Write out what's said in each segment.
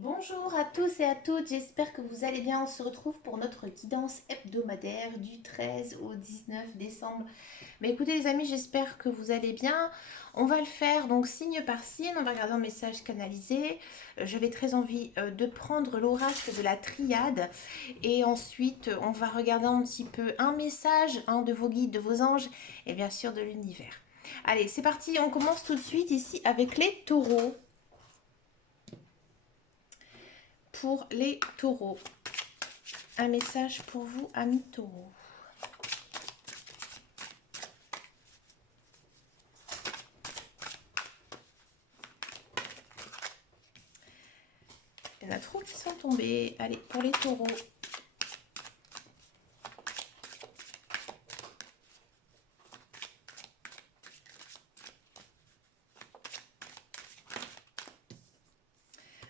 Bonjour à tous et à toutes, j'espère que vous allez bien. On se retrouve pour notre guidance hebdomadaire du 13 au 19 décembre. Mais écoutez les amis, j'espère que vous allez bien. On va le faire donc signe par signe, on va regarder un message canalisé. J'avais très envie de prendre l'oracle de la triade et ensuite on va regarder un petit peu un message, un de vos guides, de vos anges et bien sûr de l'univers. Allez, c'est parti, on commence tout de suite ici avec les taureaux. Pour les taureaux, un message pour vous, amis taureaux. Il y en a trop qui sont tombés. Allez, pour les taureaux.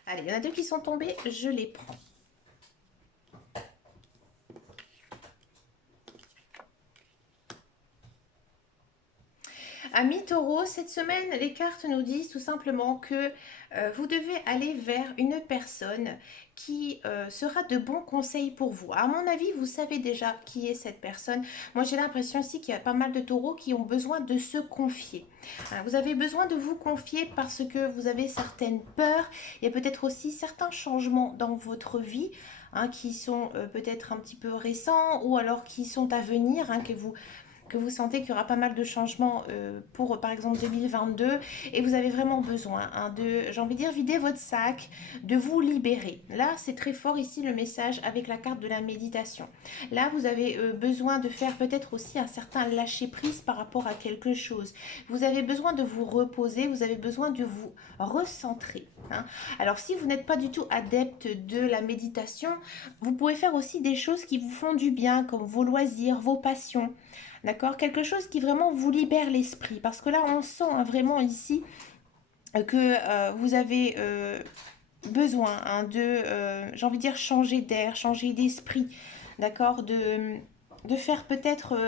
Allez, il y en a deux qui sont tombés, je les prends. Amis taureaux, cette semaine, les cartes nous disent tout simplement que vous devez aller vers une personne qui sera de bons conseils pour vous. À mon avis, vous savez déjà qui est cette personne. Moi, j'ai l'impression ici qu'il y a pas mal de taureaux qui ont besoin de se confier. Vous avez besoin de vous confier parce que vous avez certaines peurs. Il y a peut-être aussi certains changements dans votre vie. Qui sont peut-être un petit peu récents ou alors qui sont à venir, que vous sentez qu'il y aura pas mal de changements pour par exemple 2022 et vous avez vraiment besoin de, j'ai envie de dire, vider votre sac, de vous libérer. Là, c'est très fort ici le message avec la carte de la méditation. Là, vous avez besoin de faire peut-être aussi un certain lâcher prise par rapport à quelque chose. Vous avez besoin de vous reposer, vous avez besoin de vous recentrer. Alors, si vous n'êtes pas du tout adepte de la méditation, vous pouvez faire aussi des choses qui vous font du bien, comme vos loisirs, vos passions. D'accord? Quelque chose qui vraiment vous libère l'esprit. Parce que là, on sent vraiment ici que vous avez besoin j'ai envie de dire, changer d'air, changer d'esprit. D'accord? De faire peut-être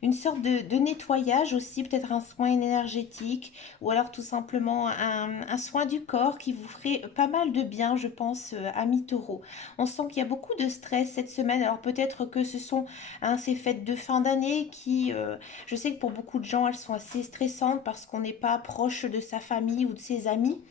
une sorte de nettoyage aussi, peut-être un soin énergétique, ou alors tout simplement un soin du corps qui vous ferait pas mal de bien, je pense, à mi-taureau. On sent qu'il y a beaucoup de stress cette semaine, alors peut-être que ce sont ces fêtes de fin d'année qui, je sais que pour beaucoup de gens, elles sont assez stressantes parce qu'on n'est pas proche de sa famille ou de ses amis.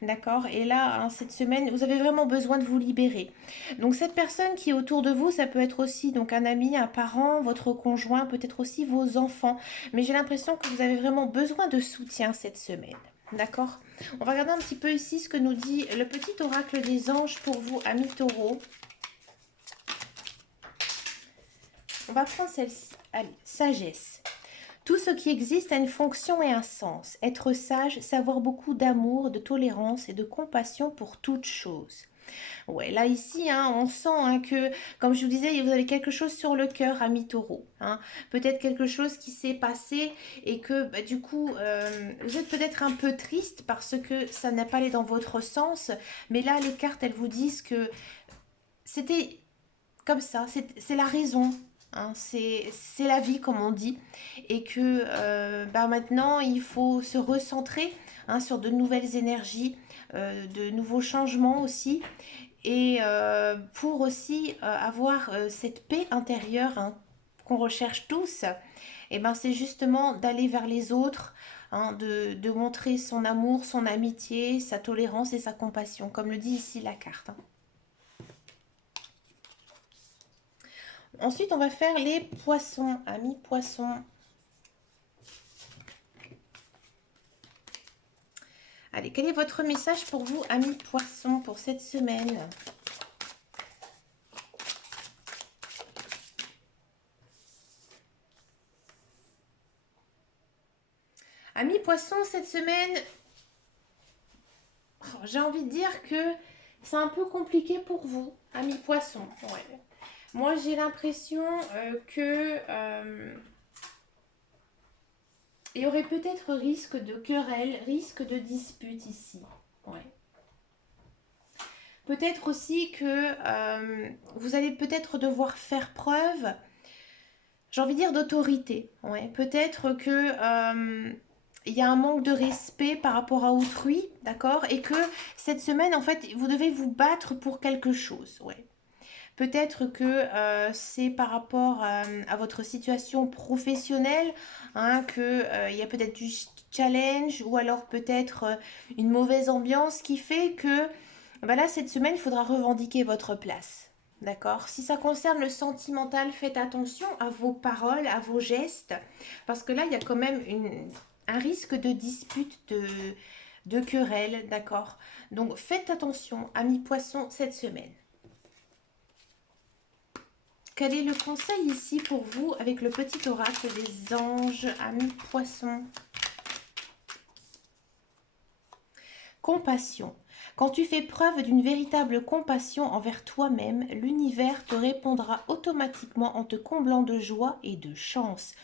D'accord? Et là, cette semaine, vous avez vraiment besoin de vous libérer. Donc cette personne qui est autour de vous, ça peut être aussi donc un ami, un parent, votre conjoint, peut-être aussi vos enfants. Mais j'ai l'impression que vous avez vraiment besoin de soutien cette semaine. D'accord? On va regarder un petit peu ici ce que nous dit le petit oracle des anges pour vous, amis taureaux. On va prendre celle-ci. Allez, sagesse. Tout ce qui existe a une fonction et un sens. Être sage, savoir beaucoup d'amour, de tolérance et de compassion pour toute chose. Ouais, là ici, on sent que, comme je vous disais, vous avez quelque chose sur le cœur, ami taureau. Peut-être quelque chose qui s'est passé et que du coup, vous êtes peut-être un peu triste parce que ça n'a pas allé dans votre sens. Mais là, les cartes, elles vous disent que c'était comme ça, c'est la raison. C'est la vie comme on dit et que maintenant il faut se recentrer sur de nouvelles énergies, de nouveaux changements aussi et pour aussi avoir cette paix intérieure qu'on recherche tous, et ben c'est justement d'aller vers les autres, de montrer son amour, son amitié, sa tolérance et sa compassion, comme le dit ici la carte. Ensuite, on va faire les poissons, amis poissons. Allez, quel est votre message pour vous, amis poissons, pour cette semaine? Amis poissons, cette semaine, j'ai envie de dire que c'est un peu compliqué pour vous, amis poissons. Ouais. Moi, j'ai l'impression que il y aurait peut-être risque de querelle, risque de dispute ici. Ouais. Peut-être aussi que vous allez peut-être devoir faire preuve, j'ai envie de dire, d'autorité. Ouais. Peut-être que il y a un manque de respect par rapport à autrui, d'accord? Et que cette semaine, en fait, vous devez vous battre pour quelque chose, ouais. Peut-être que c'est par rapport à votre situation professionnelle, hein, que il y a peut-être du challenge ou alors peut-être une mauvaise ambiance qui fait que bah là, cette semaine, il faudra revendiquer votre place. D'accord? Si ça concerne le sentimental, faites attention à vos paroles, à vos gestes, parce que là, il y a quand même un risque de dispute, de querelle, d'accord? Donc, faites attention, amis poissons, cette semaine. Quel est le conseil ici pour vous avec le petit oracle des anges, amis poissons? Compassion. Quand tu fais preuve d'une véritable compassion envers toi-même, l'univers te répondra automatiquement en te comblant de joie et de chance.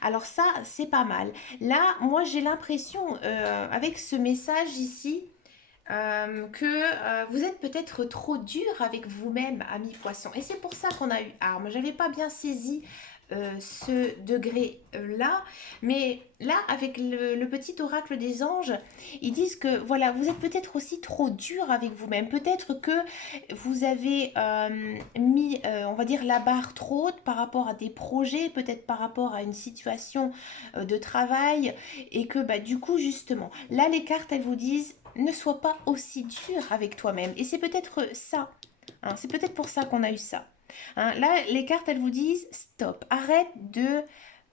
Alors ça, c'est pas mal. Là, moi, j'ai l'impression, avec ce message ici, que vous êtes peut-être trop dur avec vous-même, ami poisson. Et c'est pour ça qu'on a eu... Alors, moi, j'avais pas bien saisi ce degré-là, mais là, avec le petit oracle des anges, ils disent que, voilà, vous êtes peut-être aussi trop dur avec vous-même. Peut-être que vous avez mis, on va dire, la barre trop haute par rapport à des projets, peut-être par rapport à une situation de travail, et que, bah, du coup, justement, là, les cartes, elles vous disent ne sois pas aussi dur avec toi-même. Et c'est peut-être ça. Hein, c'est peut-être pour ça qu'on a eu ça. Hein, là, les cartes, elles vous disent stop. Arrête de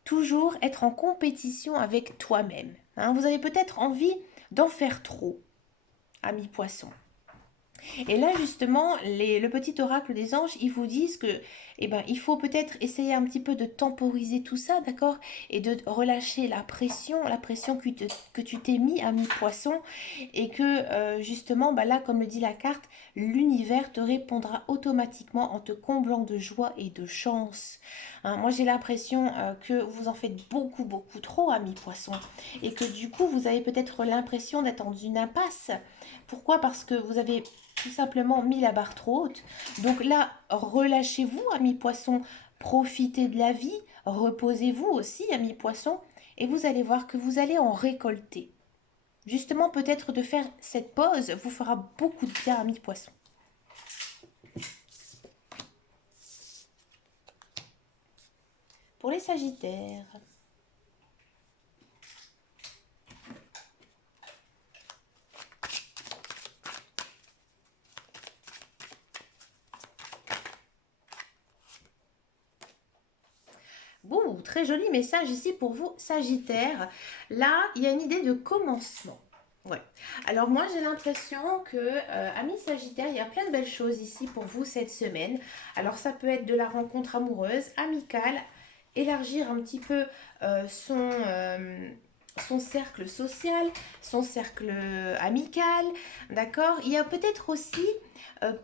toujours être en compétition avec toi-même. Hein, vous avez peut-être envie d'en faire trop, ami poisson. Et là, justement, le petit oracle des anges, ils vous disent que, eh ben, il faut peut-être essayer un petit peu de temporiser tout ça, d'accord? Et de relâcher la pression que tu t'es mis, ami poisson, et que, justement, bah là, comme le dit la carte, l'univers te répondra automatiquement en te comblant de joie et de chance. Hein, moi, j'ai l'impression que vous en faites beaucoup, beaucoup trop, ami poisson, et que du coup, vous avez peut-être l'impression d'être dans une impasse. Pourquoi? Parce que vous avez tout simplement mis la barre trop haute. Donc là, relâchez-vous, amis poissons, profitez de la vie, reposez-vous aussi, amis poissons, et vous allez voir que vous allez en récolter. Justement, peut-être de faire cette pause vous fera beaucoup de bien, amis poissons. Pour les Sagittaires, bon, très joli message ici pour vous, Sagittaire. Là, il y a une idée de commencement. Ouais. Alors moi, j'ai l'impression que, amis Sagittaire, il y a plein de belles choses ici pour vous cette semaine. Alors ça peut être de la rencontre amoureuse, amicale, élargir un petit peu son cercle social, son cercle amical, d'accord? Il y a peut-être aussi,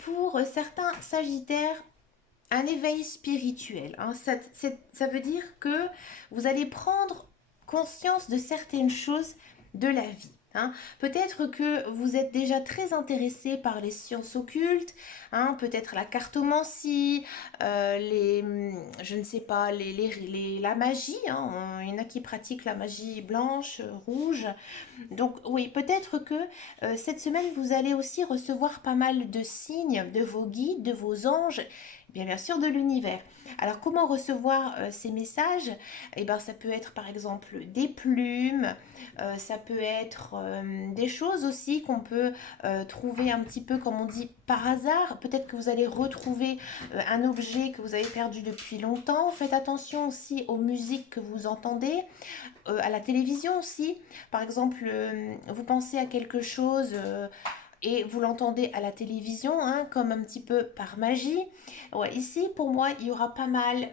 pour certains Sagittaires, un éveil spirituel. Hein. Ça veut dire que vous allez prendre conscience de certaines choses de la vie. Hein. Peut-être que vous êtes déjà très intéressé par les sciences occultes, hein, peut-être la cartomancie, je ne sais pas, la magie. Hein. Il y en a qui pratiquent la magie blanche, rouge. Donc oui, peut-être que cette semaine, vous allez aussi recevoir pas mal de signes de vos guides, de vos anges, bien sûr de l'univers. Alors comment recevoir ces messages? Eh bien ça peut être par exemple des plumes, ça peut être des choses aussi qu'on peut trouver un petit peu comme on dit par hasard. Peut-être que vous allez retrouver un objet que vous avez perdu depuis longtemps. Faites attention aussi aux musiques que vous entendez, à la télévision aussi. Par exemple, vous pensez à quelque chose et vous l'entendez à la télévision, hein, comme un petit peu par magie. Ouais, ici, pour moi, il y aura pas mal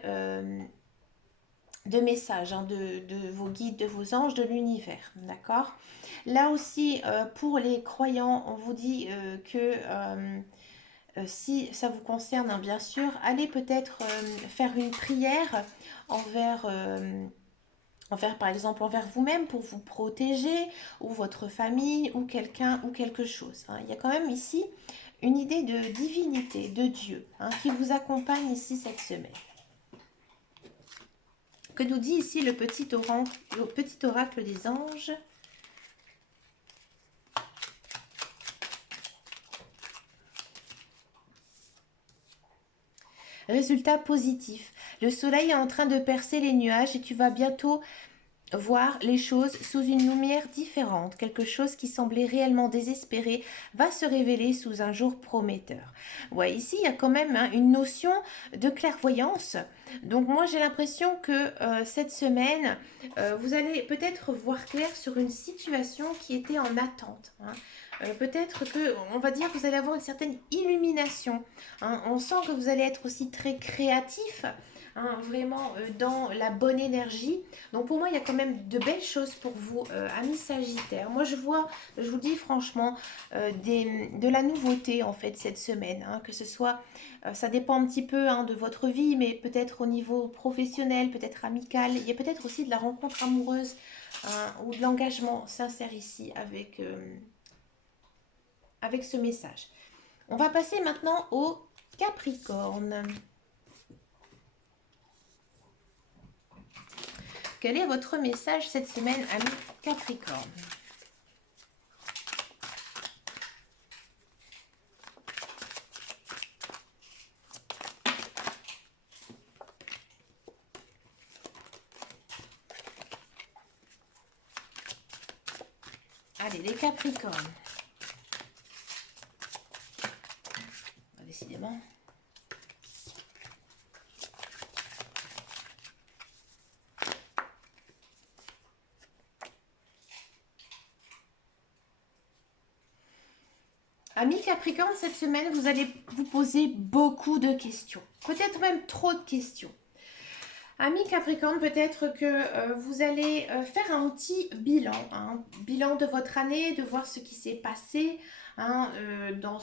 de messages, hein, de vos guides, de vos anges, de l'univers. D'accord? Là aussi, pour les croyants, on vous dit que si ça vous concerne, hein, bien sûr, allez peut-être faire une prière envers par exemple envers vous-même pour vous protéger, ou votre famille, ou quelqu'un, ou quelque chose. Hein. Il y a quand même ici une idée de divinité, de Dieu, hein, qui vous accompagne ici cette semaine. Que nous dit ici le petit oracle des anges? Résultat positif. Le soleil est en train de percer les nuages et tu vas bientôt voir les choses sous une lumière différente. Quelque chose qui semblait réellement désespéré va se révéler sous un jour prometteur. Ouais, ici, il y a quand même une notion de clairvoyance. Donc moi, j'ai l'impression que cette semaine, vous allez peut-être voir clair sur une situation qui était en attente, hein. Peut-être que, on va dire, que vous allez avoir une certaine illumination, hein. On sent que vous allez être aussi très créatif, hein, vraiment dans la bonne énergie. Donc pour moi, il y a quand même de belles choses pour vous, amis Sagittaire. Moi, je vois, je vous dis franchement, de la nouveauté en fait cette semaine, hein, que ce soit, ça dépend un petit peu, hein, de votre vie, mais peut-être au niveau professionnel, peut-être amical. Il y a peut-être aussi de la rencontre amoureuse, hein, ou de l'engagement sincère ici avec ce message. On va passer maintenant au Capricorne. Quel est votre message cette semaine, ami Capricorne? Allez, les Capricornes. Décidément. Amis Capricorne, cette semaine, vous allez vous poser beaucoup de questions. Peut-être même trop de questions. Amis Capricorne, peut-être que vous allez faire un petit bilan, hein, bilan de votre année, de voir ce qui s'est passé, hein, dans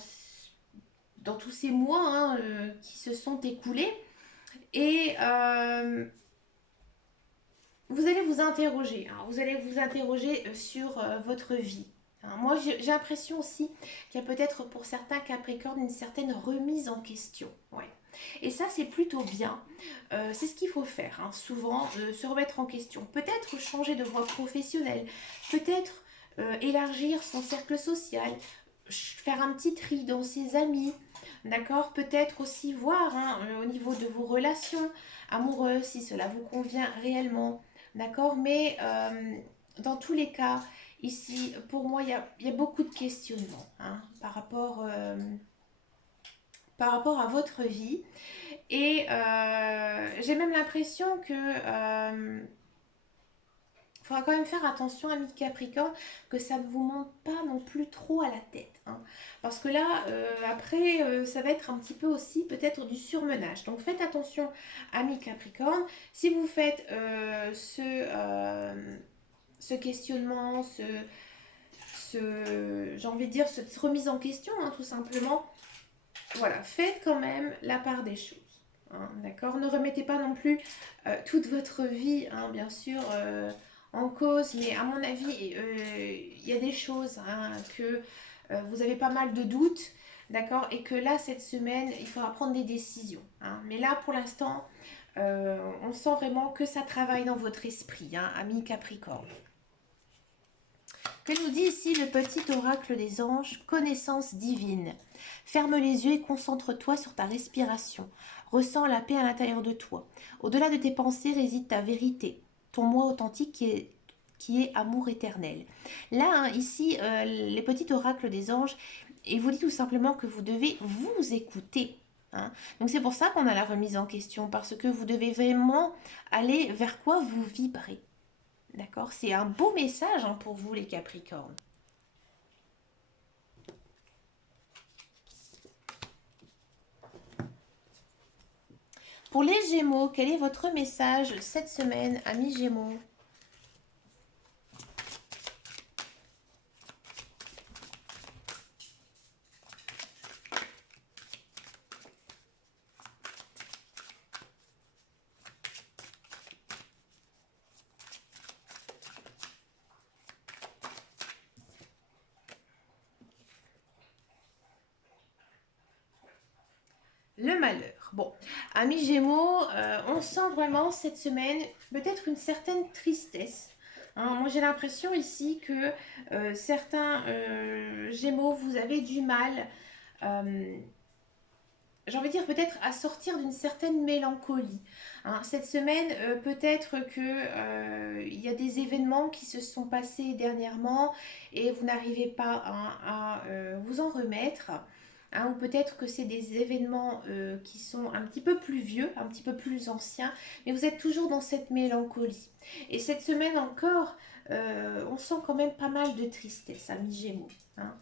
tous ces mois, hein, qui se sont écoulés. Et vous allez vous interroger, hein, vous allez vous interroger sur votre vie. Hein. Moi, j'ai l'impression aussi qu'il y a peut-être pour certains Capricornes une certaine remise en question. Ouais. Et ça, c'est plutôt bien. C'est ce qu'il faut faire, hein, souvent, se remettre en question. Peut-être changer de voie professionnelle, peut-être élargir son cercle social, faire un petit tri dans ses amis, d'accord? Peut-être aussi voir, hein, au niveau de vos relations amoureuses, si cela vous convient réellement. D'accord, mais dans tous les cas, ici, pour moi, il y a beaucoup de questionnements, hein, par rapport à votre vie. Et j'ai même l'impression que faudra quand même faire attention, amis de Capricorne, que ça ne vous monte pas non plus trop à la tête, hein. Parce que là, après, ça va être un petit peu aussi peut-être du surmenage. Donc faites attention, amis Capricorne. Si vous faites ce questionnement, j'ai envie de dire, cette remise en question, hein, tout simplement, voilà, faites quand même la part des choses. Hein, d'accord? Ne remettez pas non plus toute votre vie, hein, bien sûr, en cause, mais à mon avis, il y a des choses, hein, que vous avez pas mal de doutes, d'accord? Et que là, cette semaine, il faudra prendre des décisions. Hein. Mais là, pour l'instant, on sent vraiment que ça travaille dans votre esprit, hein, ami Capricorne. Que nous dit ici le petit oracle des anges? Connaissance divine. Ferme les yeux et concentre-toi sur ta respiration. Ressens la paix à l'intérieur de toi. Au-delà de tes pensées réside ta vérité, ton moi authentique qui est amour éternel. Là, hein, ici, les petits oracles des anges, il vous dit tout simplement que vous devez vous écouter. Hein. Donc c'est pour ça qu'on a la remise en question, parce que vous devez vraiment aller vers quoi vous vibrez. D'accord? C'est un beau message, hein, pour vous, les Capricornes. Pour les Gémeaux, quel est votre message cette semaine, amis Gémeaux? Le malheur. Bon, amis Gémeaux, on sent vraiment cette semaine peut-être une certaine tristesse. Hein. Moi, j'ai l'impression ici que certains Gémeaux, vous avez du mal, euh, j'ai envie de dire peut-être à sortir d'une certaine mélancolie. Hein. Cette semaine, peut-être que il y a des événements qui se sont passés dernièrement et vous n'arrivez pas vous en remettre. Hein, ou peut-être que c'est des événements qui sont un petit peu plus vieux, un petit peu plus anciens, mais vous êtes toujours dans cette mélancolie. Et cette semaine encore, on sent quand même pas mal de tristesse, amis Gémeaux. Hein.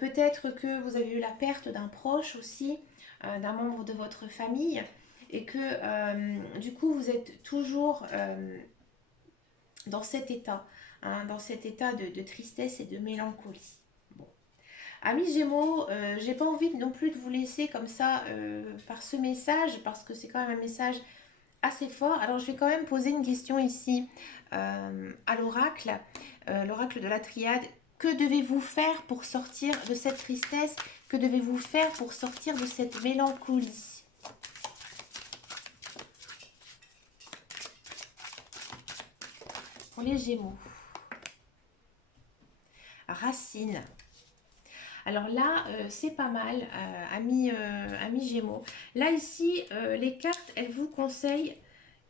Peut-être que vous avez eu la perte d'un proche aussi, d'un membre de votre famille, et que du coup vous êtes toujours dans cet état, hein, dans cet état de tristesse et de mélancolie. Bon. Amis Gémeaux, j'ai pas envie non plus de vous laisser comme ça par ce message, parce que c'est quand même un message assez fort. Alors je vais quand même poser une question ici à l'oracle de la triade. Que devez-vous faire pour sortir de cette tristesse? Que devez-vous faire pour sortir de cette mélancolie? Pour les Gémeaux. Racine. Alors là, c'est pas mal, amis Gémeaux. Là, ici, les cartes, elles vous conseillent,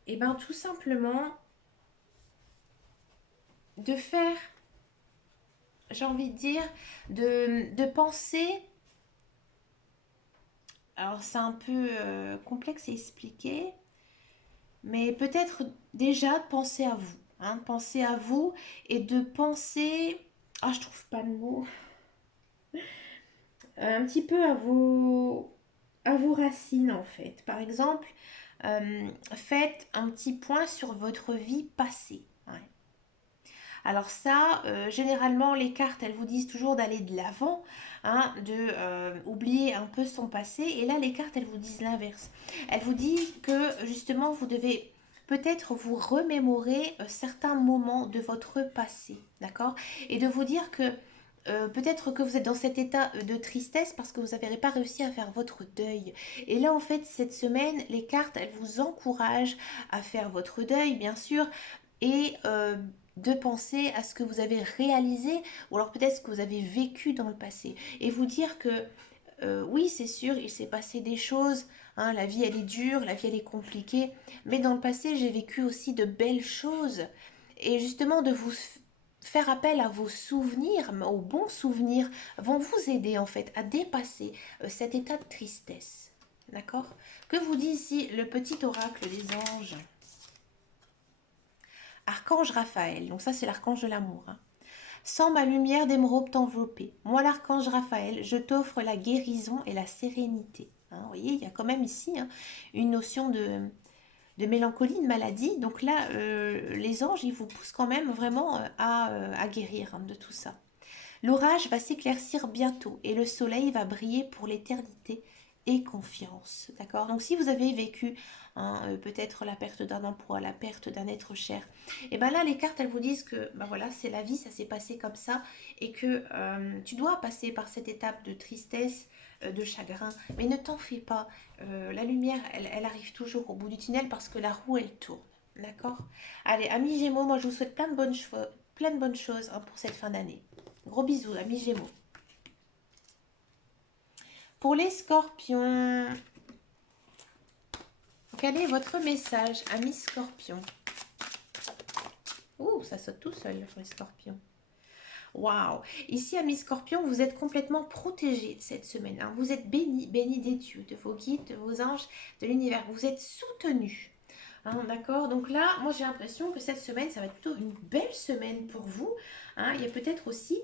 eh ben, tout simplement, de faire, j'ai envie de dire, de penser. Alors, c'est un peu complexe à expliquer, mais peut-être déjà de penser à vous. Hein, penser à vous et de penser. Ah, je trouve pas de mots. Un petit peu à vos racines en fait. Par exemple, faites un petit point sur votre vie passée. Ouais. Alors ça, généralement, les cartes, elles vous disent toujours d'aller de l'avant, hein, de oublier un peu son passé. Et là, les cartes, elles vous disent l'inverse. Elles vous disent que justement, vous devez peut-être vous remémorer certains moments de votre passé, d'accord? Et de vous dire que peut-être que vous êtes dans cet état de tristesse parce que vous n'avez pas réussi à faire votre deuil. Et là, en fait, cette semaine, les cartes, elles vous encouragent à faire votre deuil, bien sûr, et de penser à ce que vous avez réalisé ou alors peut-être ce que vous avez vécu dans le passé. Et vous dire que oui, c'est sûr, il s'est passé des choses. Hein, la vie, elle est dure, la vie, elle est compliquée. Mais dans le passé, j'ai vécu aussi de belles choses. Et justement, de vous faire appel à vos souvenirs, aux bons souvenirs, vont vous aider en fait à dépasser cet état de tristesse. D'accord? Que vous dit ici le petit oracle des anges? Archange Raphaël, donc ça c'est l'archange de l'amour. Hein. Sans ma lumière d'émeraude t'envelopper, moi l'archange Raphaël, je t'offre la guérison et la sérénité. Hein, vous voyez, il y a quand même ici hein, une notion de mélancolie, de maladie. Donc là, les anges, ils vous poussent quand même vraiment à guérir hein, de tout ça. L'orage va s'éclaircir bientôt et le soleil va briller pour l'éternité et confiance. D'accord? Donc si vous avez vécu hein, peut-être la perte d'un emploi, la perte d'un être cher, et bien là les cartes elles vous disent que ben voilà, c'est la vie, ça s'est passé comme ça et que tu dois passer par cette étape de tristesse, de chagrin, mais ne t'en fais pas. La lumière elle arrive toujours au bout du tunnel parce que la roue elle tourne. D'accord? Allez, amis Gémeaux, moi je vous souhaite plein de bonnes choses hein, pour cette fin d'année. Gros bisous, amis Gémeaux. Pour les scorpions, quel est votre message, amis scorpions? Ouh, ça saute tout seul pour les scorpions. Waouh! Ici, amis scorpions, vous êtes complètement protégés cette semaine. Hein. Vous êtes bénis, bénis des dieux, de vos guides, de vos anges, de l'univers. Vous êtes soutenus. Hein, d'accord? Donc là, moi j'ai l'impression que cette semaine, ça va être plutôt une belle semaine pour vous. Hein. Il y a peut-être aussi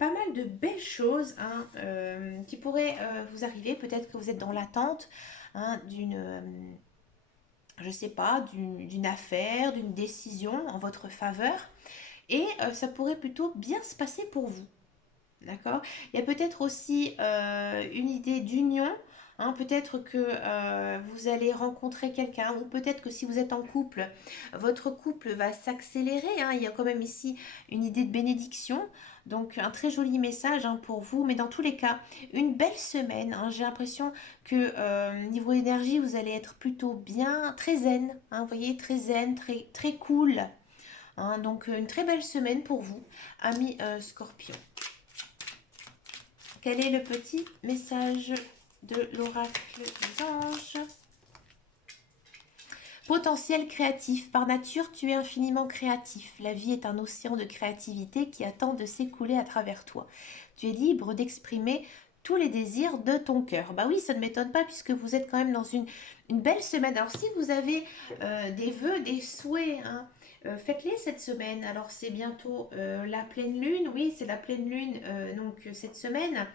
pas mal de belles choses hein, qui pourraient vous arriver. Peut-être que vous êtes dans l'attente hein, je sais pas, d'une affaire, d'une décision en votre faveur. Et ça pourrait plutôt bien se passer pour vous. D'accord? Il y a peut-être aussi une idée d'union. Hein, peut-être que vous allez rencontrer quelqu'un ou peut-être que si vous êtes en couple, votre couple va s'accélérer. Hein, il y a quand même ici une idée de bénédiction. Donc un très joli message hein, pour vous. Mais dans tous les cas, une belle semaine. Hein, j'ai l'impression que niveau énergie, vous allez être plutôt bien, très zen. Hein, vous voyez, très zen, très, très cool. Hein, donc une très belle semaine pour vous, amis Scorpion. Quel est le petit message de l'oracle des anges. Potentiel créatif. Par nature, tu es infiniment créatif. La vie est un océan de créativité qui attend de s'écouler à travers toi. Tu es libre d'exprimer tous les désirs de ton cœur. Bah oui, ça ne m'étonne pas puisque vous êtes quand même dans une belle semaine. Alors si vous avez des vœux, des souhaits, hein, faites-les cette semaine. Alors c'est bientôt la pleine lune. Oui, c'est la pleine lune donc cette semaine.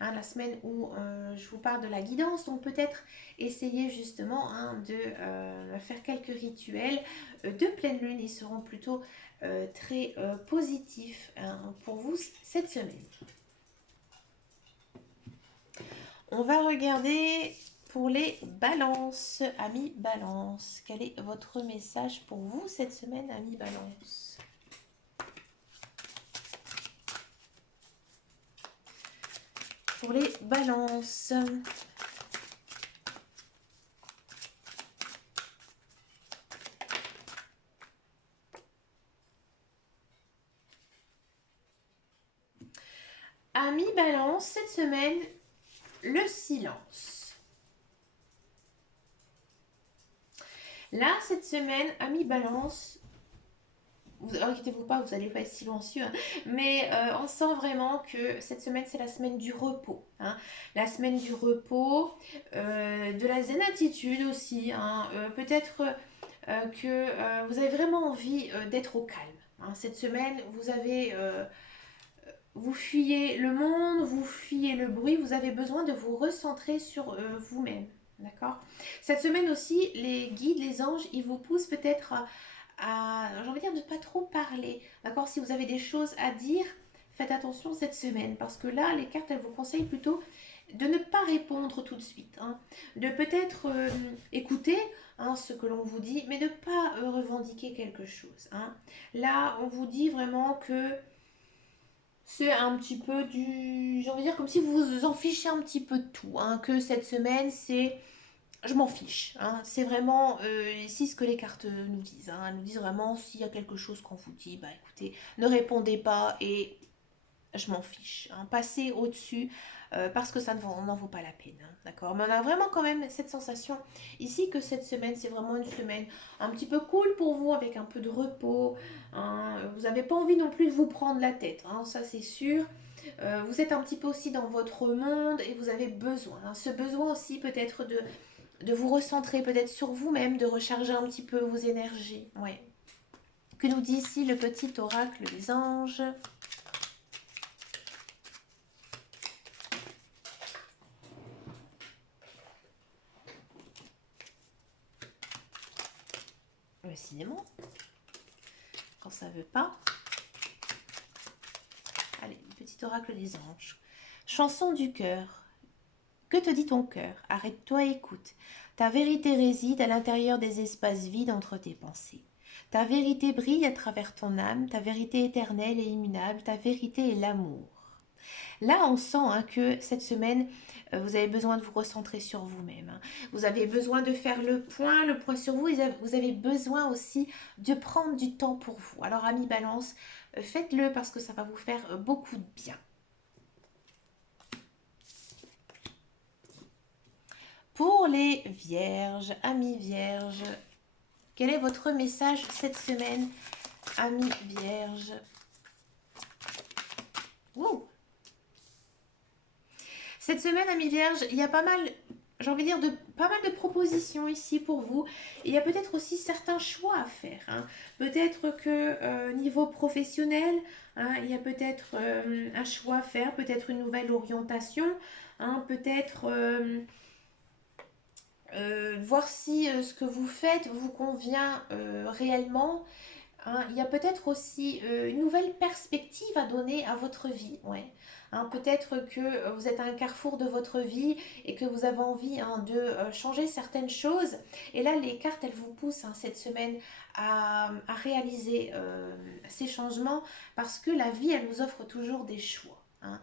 Hein, la semaine où je vous parle de la guidance. Donc peut-être essayer justement hein, de faire quelques rituels de pleine lune. Ils seront plutôt très positifs hein, pour vous cette semaine. On va regarder pour les balances, amis balance. Quel est votre message pour vous cette semaine, amis balance? Pour les balances. Amis balance, cette semaine, le silence. Là, cette semaine, amis balance, vous inquiétez-vous pas, vous n'allez pas être silencieux, hein, mais on sent vraiment que cette semaine, c'est la semaine du repos. Hein, la semaine du repos, de la zen attitude aussi. Hein, peut-être que vous avez vraiment envie d'être au calme. Hein, cette semaine, vous avez... vous fuyez le monde, vous fuyez le bruit, vous avez besoin de vous recentrer sur vous-même. D'accord. Cette semaine aussi, les guides, les anges, ils vous poussent peut-être j'ai envie de dire, de ne pas trop parler. D'accord. Si vous avez des choses à dire, faites attention cette semaine. Parce que là, les cartes, elles vous conseillent plutôt de ne pas répondre tout de suite. Hein, de peut-être écouter hein, ce que l'on vous dit, mais de ne pas revendiquer quelque chose. Hein. Là, on vous dit vraiment que c'est un petit peu du... J'ai envie de dire comme si vous vous en fichez un petit peu de tout. Hein, que cette semaine, c'est... Je m'en fiche. Hein, c'est vraiment ici ce que les cartes nous disent. Hein, elles nous disent vraiment s'il y a quelque chose qu'on vous dit, bah écoutez, ne répondez pas et je m'en fiche. Hein, passez au-dessus parce que ça n'en vaut pas la peine. Hein, d'accord. Mais on a vraiment quand même cette sensation ici que cette semaine, c'est vraiment une semaine un petit peu cool pour vous avec un peu de repos. Hein, vous n'avez pas envie non plus de vous prendre la tête. Hein, ça c'est sûr. Vous êtes un petit peu aussi dans votre monde et vous avez besoin. Hein, ce besoin aussi peut-être de vous recentrer peut-être sur vous-même, de recharger un petit peu vos énergies. Ouais. Que nous dit ici le petit oracle des anges? Décidément, quand ça veut pas. Allez, le petit oracle des anges. Chanson du cœur. Que te dit ton cœur? Arrête-toi et écoute. Ta vérité réside à l'intérieur des espaces vides entre tes pensées. Ta vérité brille à travers ton âme, ta vérité éternelle et immuable, ta vérité est l'amour. Là, on sent hein, que cette semaine, vous avez besoin de vous recentrer sur vous-même. Hein. Vous avez besoin de faire le point sur vous. Vous avez besoin aussi de prendre du temps pour vous. Alors, amis Balance, faites-le parce que ça va vous faire beaucoup de bien. Pour les vierges, amis vierges, quel est votre message cette semaine, amis vierges? Wow. Cette semaine, amis vierges, il y a pas mal, j'ai envie de dire, pas mal de propositions ici pour vous. Il y a peut-être aussi certains choix à faire. Hein. Peut-être que niveau professionnel, hein, il y a peut-être un choix à faire, peut-être une nouvelle orientation, hein, peut-être... voir si ce que vous faites vous convient réellement. Hein, il y a peut-être aussi une nouvelle perspective à donner à votre vie. Ouais. Hein, peut-être que vous êtes à un carrefour de votre vie et que vous avez envie hein, de changer certaines choses. Et là, les cartes, elles vous poussent hein, cette semaine à réaliser ces changements parce que la vie, elle nous offre toujours des choix. Hein.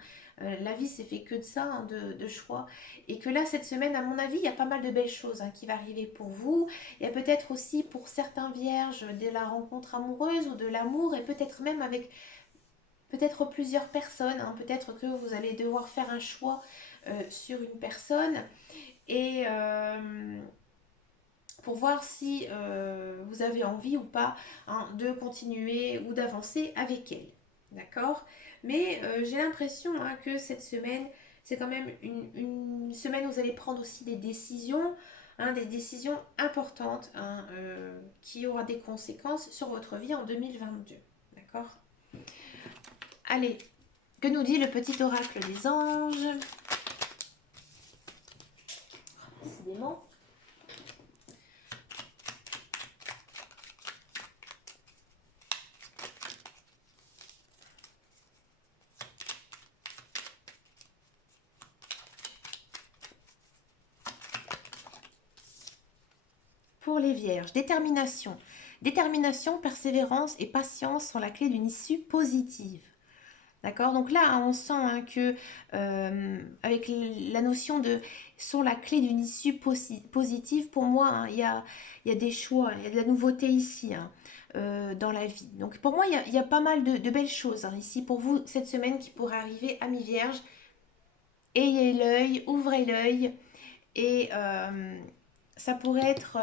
La vie, c'est fait que de ça, hein, de choix. Et que là, cette semaine, à mon avis, il y a pas mal de belles choses hein, qui vont arriver pour vous. Il y a peut-être aussi pour certains vierges de la rencontre amoureuse ou de l'amour et peut-être même avec peut-être plusieurs personnes. Hein, peut-être que vous allez devoir faire un choix sur une personne et pour voir si vous avez envie ou pas hein, de continuer ou d'avancer avec elle. D'accord. Mais j'ai l'impression hein, que cette semaine, c'est quand même une semaine où vous allez prendre aussi hein, des décisions importantes hein, qui aura des conséquences sur votre vie en 2022. D'accord. Allez, que nous dit le petit oracle des anges? Décidément. Pour les vierges, détermination. Détermination, persévérance et patience sont la clé d'une issue positive. D'accord. Donc là, on sent hein, que avec la notion de sont la clé d'une issue positive, pour moi, hein, il y a des choix, il y a de la nouveauté ici hein, dans la vie. Donc pour moi, il y a pas mal de belles choses hein, ici pour vous cette semaine qui pourrait arriver, amis vierges. Ayez l'œil, ouvrez l'œil et ça pourrait être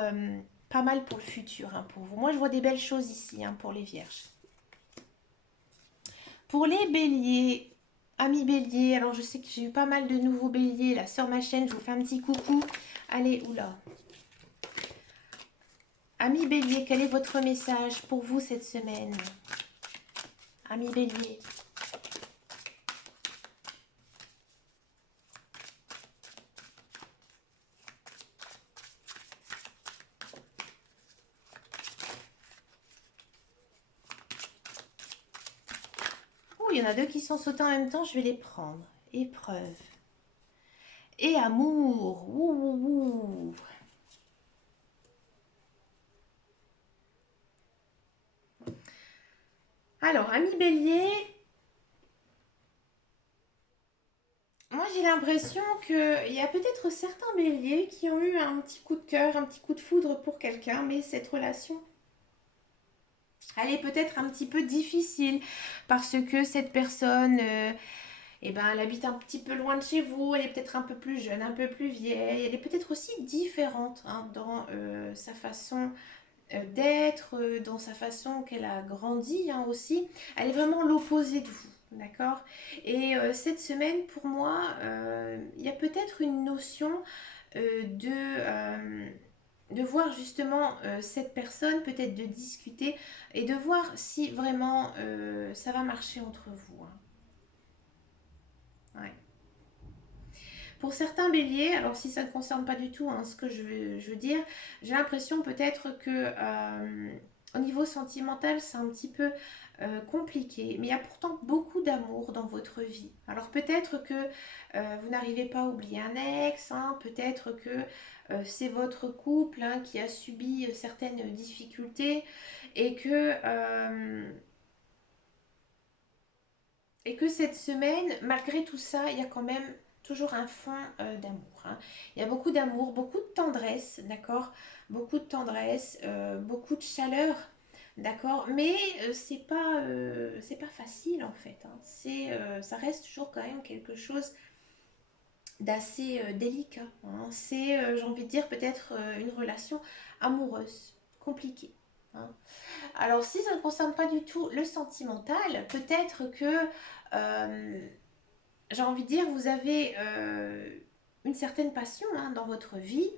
pas mal pour le futur hein, pour vous. Moi, je vois des belles choses ici hein, pour les vierges. Pour les béliers, amis béliers, alors je sais que j'ai eu pas mal de nouveaux béliers là sur ma chaîne, je vous fais un petit coucou. Allez, oula. Amis béliers, quel est votre message pour vous cette semaine? Amis béliers. Oh, il y en a deux qui sont sautés en même temps, je vais les prendre. Épreuve. Et amour. Ouh, ouh, ouh. Alors, amis bélier, moi j'ai l'impression qu'il y a peut-être certains béliers qui ont eu un petit coup de cœur, un petit coup de foudre pour quelqu'un, mais cette relation, elle est peut-être un petit peu difficile parce que cette personne, eh ben, elle habite un petit peu loin de chez vous, elle est peut-être un peu plus jeune, un peu plus vieille, elle est peut-être aussi différente hein, dans sa façon d'être, dans sa façon qu'elle a grandi hein, aussi. Elle est vraiment l'opposé de vous. D'accord. Et cette semaine, pour moi, il y a peut-être une notion de voir justement cette personne, peut-être de discuter et de voir si vraiment ça va marcher entre vous. Hein. Ouais. Pour certains béliers, alors si ça ne concerne pas du tout hein, ce que je veux dire, j'ai l'impression peut-être que au niveau sentimental, c'est un petit peu compliqué, mais il y a pourtant beaucoup d'amour dans votre vie. Alors peut-être que vous n'arrivez pas à oublier un ex, hein, peut-être que c'est votre couple hein, qui a subi certaines difficultés et que cette semaine, malgré tout ça, il y a quand même toujours un fond d'amour. Hein. Il y a beaucoup d'amour, beaucoup de tendresse, d'accord. Beaucoup de tendresse, beaucoup de chaleur, d'accord. Mais c'est pas facile en fait. Hein. Ça reste toujours quand même quelque chose d'assez délicat. Hein. C'est, j'ai envie de dire, peut-être une relation amoureuse, compliquée. Hein. Alors, si ça ne concerne pas du tout le sentimental, peut-être que, euh, j'ai envie de dire, vous avez une certaine passion hein, dans votre vie.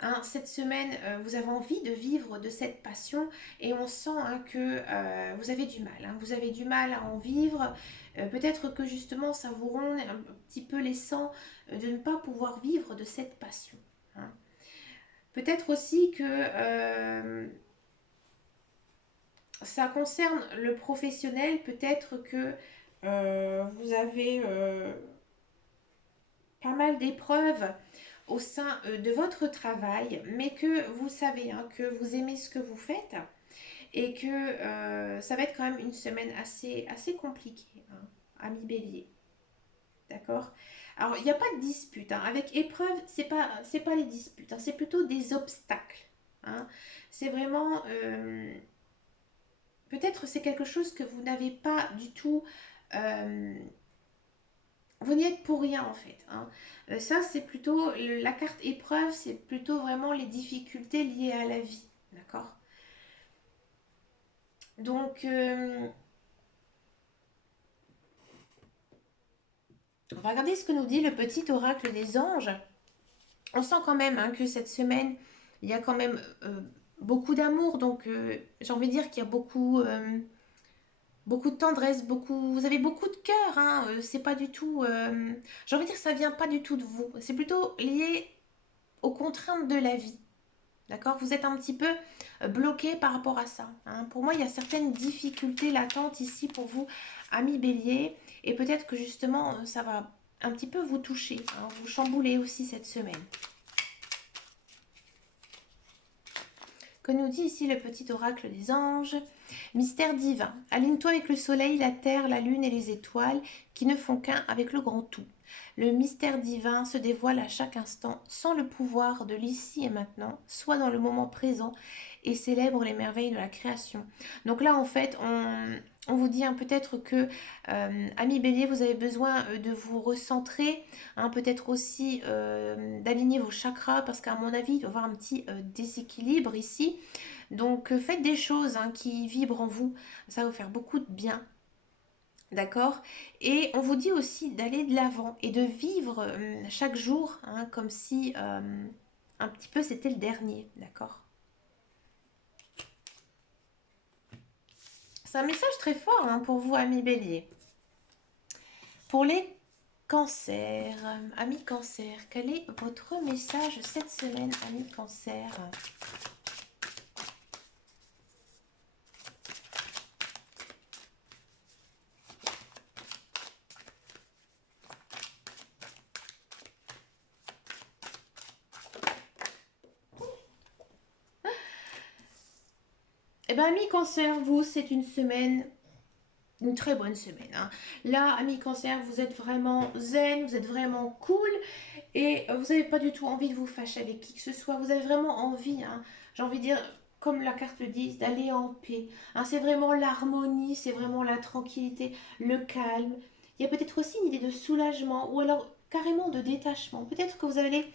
Hein. Cette semaine, vous avez envie de vivre de cette passion et on sent hein, que vous avez du mal. Hein. Vous avez du mal à en vivre. Peut-être que justement, ça vous rend un petit peu les sangs de ne pas pouvoir vivre de cette passion. Hein. Peut-être aussi que ça concerne le professionnel, peut-être que vous avez pas mal d'épreuves au sein de votre travail, mais que vous savez hein, que vous aimez ce que vous faites et que ça va être quand même une semaine assez compliquée, hein, ami bélier. D'accord. Alors, il n'y a pas de dispute. Hein. Avec épreuve, c'est pas les disputes, hein, c'est plutôt des obstacles. Hein. C'est vraiment peut-être c'est quelque chose que vous n'avez pas du tout vous n'y êtes pour rien en fait, hein. Ça, c'est plutôt la carte épreuve, c'est plutôt vraiment les difficultés liées à la vie, d'accord? Donc, on va regarder ce que nous dit le petit oracle des anges. On sent quand même hein, que cette semaine, il y a quand même beaucoup d'amour. Donc, j'ai envie de dire qu'il y a beaucoup de tendresse, vous avez beaucoup de cœur. Hein, c'est pas du tout. J'ai envie de dire que ça vient pas du tout de vous. C'est plutôt lié aux contraintes de la vie. D'accord? Vous êtes un petit peu bloqué par rapport à ça, hein. Pour moi, il y a certaines difficultés latentes ici pour vous, amis bélier. Et peut-être que justement, ça va un petit peu vous toucher, hein, vous chambouler aussi cette semaine. Que nous dit ici le petit oracle des anges? Mystère divin. Aligne-toi avec le soleil, la terre, la lune et les étoiles qui ne font qu'un avec le grand tout. Le mystère divin se dévoile à chaque instant sans le pouvoir de l'ici et maintenant, soit dans le moment présent et célèbre les merveilles de la création. Donc là, en fait, on vous dit hein, peut-être que, ami bélier, vous avez besoin de vous recentrer, hein, peut-être aussi d'aligner vos chakras, parce qu'à mon avis, il doit y avoir un petit déséquilibre ici. Donc faites des choses hein, qui vibrent en vous, ça va vous faire beaucoup de bien. D'accord? Et on vous dit aussi d'aller de l'avant et de vivre chaque jour hein, comme si un petit peu c'était le dernier. D'accord? C'est un message très fort hein, pour vous, amis bélier. Pour les cancers, amis cancer, quel est votre message cette semaine, amis cancer? Eh bien, amis cancer, vous, c'est une très bonne semaine, hein. Là, amis cancer, vous êtes vraiment zen, vous êtes vraiment cool et vous n'avez pas du tout envie de vous fâcher avec qui que ce soit. Vous avez vraiment envie, hein, j'ai envie de dire, comme la carte le dit, d'aller en paix, hein. C'est vraiment l'harmonie, c'est vraiment la tranquillité, le calme. Il y a peut-être aussi une idée de soulagement ou alors carrément de détachement. Peut-être que vous allez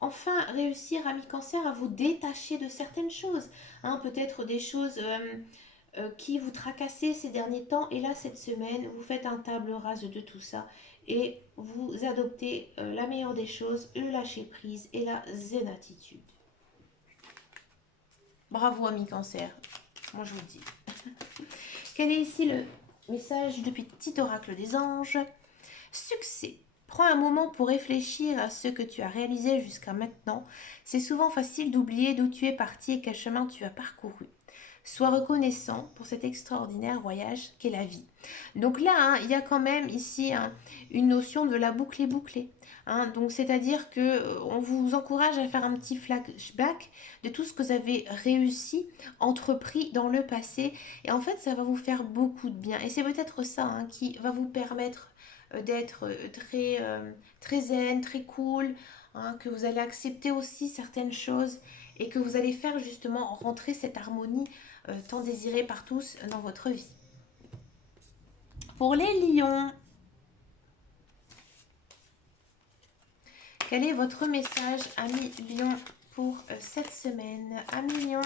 enfin réussir, ami cancer, à vous détacher de certaines choses, hein, peut-être des choses qui vous tracassaient ces derniers temps. Et là, cette semaine, vous faites un table rase de tout ça et vous adoptez la meilleure des choses, le lâcher prise et la zen attitude. Bravo, ami cancer. Moi, je vous le dis. Quel est ici le message du petit oracle des anges? Succès. Prends un moment pour réfléchir à ce que tu as réalisé jusqu'à maintenant. C'est souvent facile d'oublier d'où tu es parti et quel chemin tu as parcouru. Sois reconnaissant pour cet extraordinaire voyage qu'est la vie. Donc là, hein, il y a quand même ici hein, une notion de la boucle est bouclée. Hein. Donc c'est-à-dire que on vous encourage à faire un petit flashback de tout ce que vous avez réussi, entrepris dans le passé. Et en fait, ça va vous faire beaucoup de bien. Et c'est peut-être ça hein, qui va vous permettre d'être très zen, très cool, hein, que vous allez accepter aussi certaines choses et que vous allez faire justement rentrer cette harmonie tant désirée par tous dans votre vie. Pour les lions, quel est votre message, amis lions, pour cette semaine? Amis lions,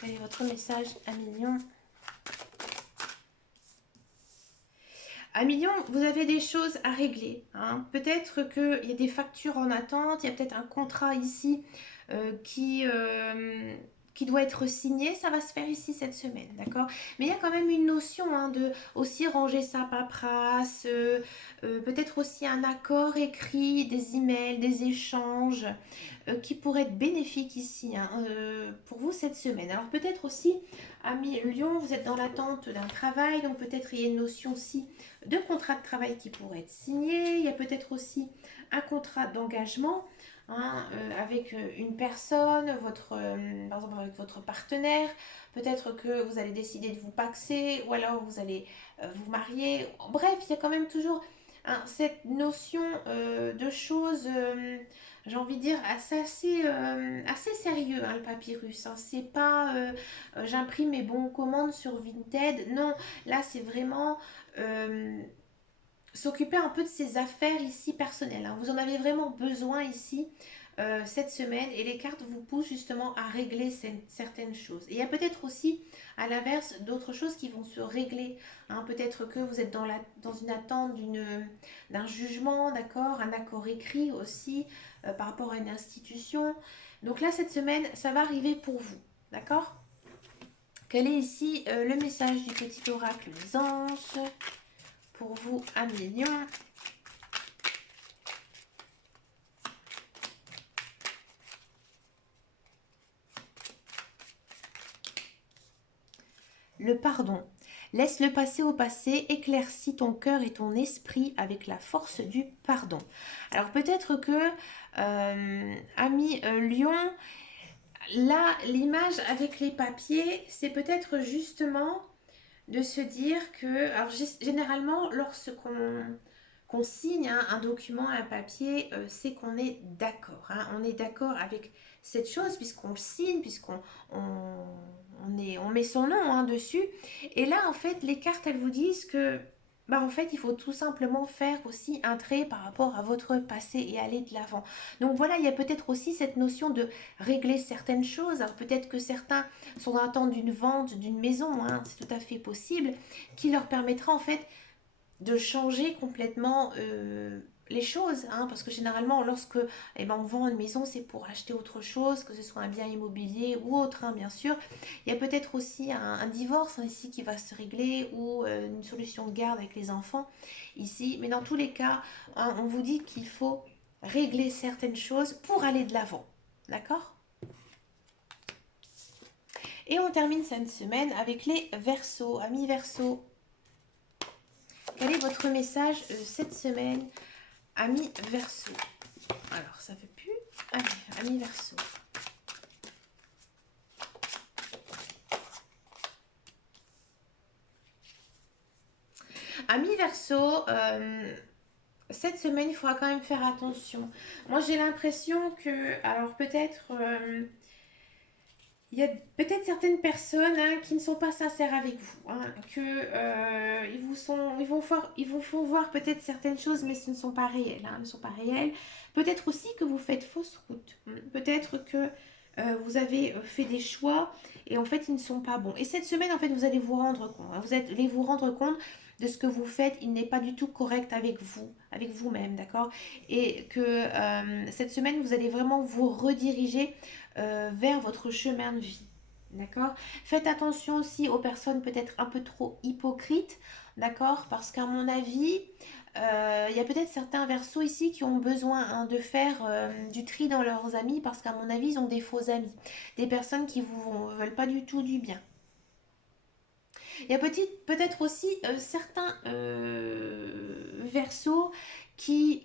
quel est votre message, amis lions? Amis lions, vous avez des choses à régler, hein. Peut-être qu'il y a des factures en attente, il y a peut-être un contrat ici euh, qui, euh, qui doit être signé, ça va se faire ici cette semaine, d'accord? Mais il y a quand même une notion hein, de aussi ranger sa paperasse, peut-être aussi un accord écrit, des emails, des échanges qui pourraient être bénéfiques ici hein, pour vous cette semaine. Alors peut-être aussi, amis Lion, vous êtes dans l'attente d'un travail, donc peut-être il y a une notion aussi de contrat de travail qui pourrait être signé. Il y a peut-être aussi un contrat d'engagement hein, avec une personne, par exemple avec votre partenaire. Peut-être que vous allez décider de vous paxer ou alors vous allez vous marier. Bref, il y a quand même toujours hein, cette notion de choses, j'ai envie de dire, assez sérieux, hein, le papyrus. Hein. C'est pas j'imprime mes bons commandes sur Vinted. Non, là c'est vraiment s'occuper un peu de ses affaires ici personnelles. Hein. Vous en avez vraiment besoin ici cette semaine et les cartes vous poussent justement à régler certaines choses. Et il y a peut-être aussi à l'inverse d'autres choses qui vont se régler. Hein. Peut-être que vous êtes dans une attente d'un jugement, d'accord, un accord écrit aussi par rapport à une institution. Donc là cette semaine ça va arriver pour vous, d'accord. Quel est ici le message du petit oracle des anges pour vous, amis lions? Le pardon. Laisse le passé au passé, éclaircis ton cœur et ton esprit avec la force du pardon. Alors peut-être que, ami lion, là, l'image avec les papiers, c'est peut-être justement de se dire que, alors généralement, lorsqu'on signe hein, un document, un papier, c'est qu'on est d'accord. Hein, on est d'accord avec cette chose puisqu'on le signe, on met son nom hein, dessus. Et là, en fait, les cartes, elles vous disent que, bah, en fait, il faut tout simplement faire aussi un trait par rapport à votre passé et aller de l'avant. Donc voilà, il y a peut-être aussi cette notion de régler certaines choses. Alors peut-être que certains sont en attente d'une vente d'une maison, hein, c'est tout à fait possible, qui leur permettra en fait de changer complètement les choses, hein, parce que généralement lorsque eh ben, on vend une maison c'est pour acheter autre chose, que ce soit un bien immobilier ou autre, hein, bien sûr. Il y a peut-être aussi un divorce hein, ici qui va se régler ou une solution de garde avec les enfants ici, mais dans tous les cas, hein, on vous dit qu'il faut régler certaines choses pour aller de l'avant, d'accord. Et on termine cette semaine avec les Verseaux. Amis Verseaux, quel est votre message cette semaine, amis Verseaux? Alors, ça ne fait plus. Allez, amis Verseaux. Amis Verseaux, cette semaine, il faudra quand même faire attention. Moi, j'ai l'impression que, alors peut-être... il y a peut-être certaines personnes hein, qui ne sont pas sincères avec vous, hein, que ils vous font voir peut-être certaines choses, mais ce ne sont pas réelles, hein, ne sont pas réelles. Peut-être aussi que vous faites fausse route. Peut-être que vous avez fait des choix et en fait ils ne sont pas bons. Et cette semaine, en fait, vous allez vous rendre compte. Hein, vous allez vous rendre compte de ce que vous faites, il n'est pas du tout correct avec vous, avec vous-même, d'accord. Et que cette semaine, vous allez vraiment vous rediriger vers votre chemin de vie. D'accord. Faites attention aussi aux personnes peut-être un peu trop hypocrites. D'accord. Parce qu'à mon avis, il y a peut-être certains versos ici qui ont besoin hein, de faire du tri dans leurs amis. Parce qu'à mon avis, ils ont des faux amis. Des personnes qui vous veulent pas du tout du bien. Il y a peut-être aussi certains versos qui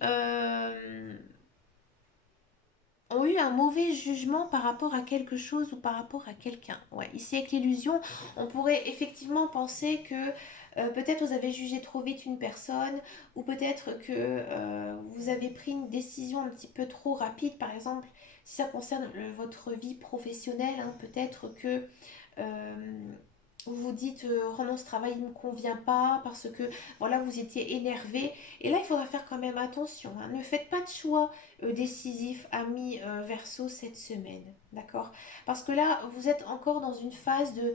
ont eu un mauvais jugement par rapport à quelque chose ou par rapport à quelqu'un. Ouais, ici avec l'illusion, on pourrait effectivement penser que peut-être vous avez jugé trop vite une personne ou peut-être que vous avez pris une décision un petit peu trop rapide. Par exemple, si ça concerne votre vie professionnelle, hein, peut-être que euh, vous vous dites oh non ce travail ne me convient pas parce que voilà vous étiez énervé et là il faudra faire quand même attention hein. Ne faites pas de choix décisifs amis Verseau cette semaine, d'accord, parce que là vous êtes encore dans une phase de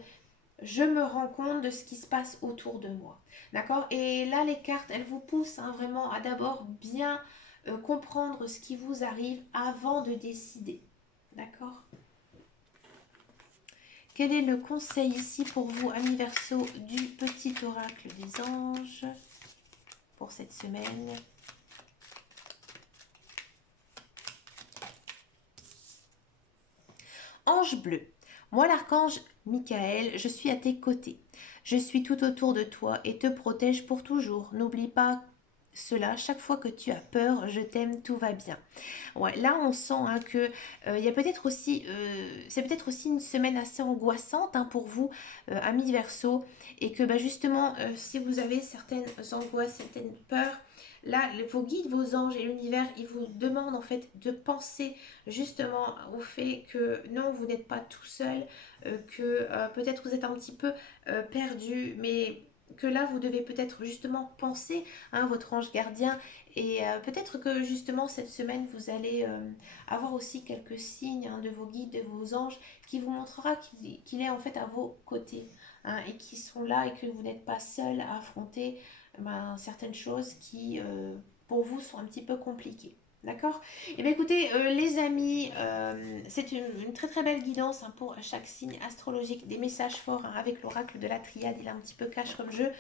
je me rends compte de ce qui se passe autour de moi, d'accord, et là les cartes elles vous poussent hein, vraiment à d'abord bien comprendre ce qui vous arrive avant de décider, d'accord. Quel est le conseil ici pour vous, amis Verseau, du petit oracle des anges pour cette semaine? Ange bleu, moi l'archange Michael, je suis à tes côtés. Je suis tout autour de toi et te protège pour toujours. N'oublie pas cela chaque fois que tu as peur, je t'aime, tout va bien. Ouais, là on sent hein, que il y a peut-être aussi, c'est peut-être aussi une semaine assez angoissante hein, pour vous, amis Verseau, et que bah, justement, si vous avez certaines angoisses, certaines peurs, là, vos guides, vos anges et l'univers, ils vous demandent en fait de penser justement au fait que non, vous n'êtes pas tout seul, que peut-être vous êtes un petit peu perdu, mais que là, vous devez peut-être justement penser à votre ange gardien et peut-être que justement cette semaine, vous allez avoir aussi quelques signes hein, de vos guides, de vos anges qui vous montrera qu'il est en fait à vos côtés hein, et qui sont là et que vous n'êtes pas seul à affronter ben, certaines choses qui pour vous sont un petit peu compliquées. D'accord. Eh bien écoutez, les amis, c'est une très très belle guidance hein, pour chaque signe astrologique, des messages forts hein, avec l'oracle de la triade, il est un petit peu cash comme jeu.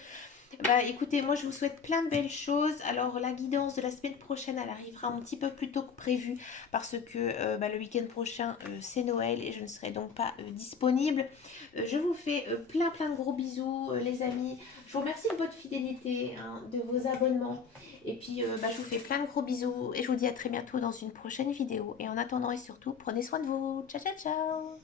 Bah écoutez, moi je vous souhaite plein de belles choses. Alors la guidance de la semaine prochaine, elle arrivera un petit peu plus tôt que prévu parce que bah, le week-end prochain c'est Noël et je ne serai donc pas disponible. Je vous fais plein plein de gros bisous les amis. Je vous remercie de votre fidélité, hein, de vos abonnements. Et puis bah, je vous fais plein de gros bisous et je vous dis à très bientôt dans une prochaine vidéo. Et en attendant et surtout, prenez soin de vous. Ciao ciao ciao.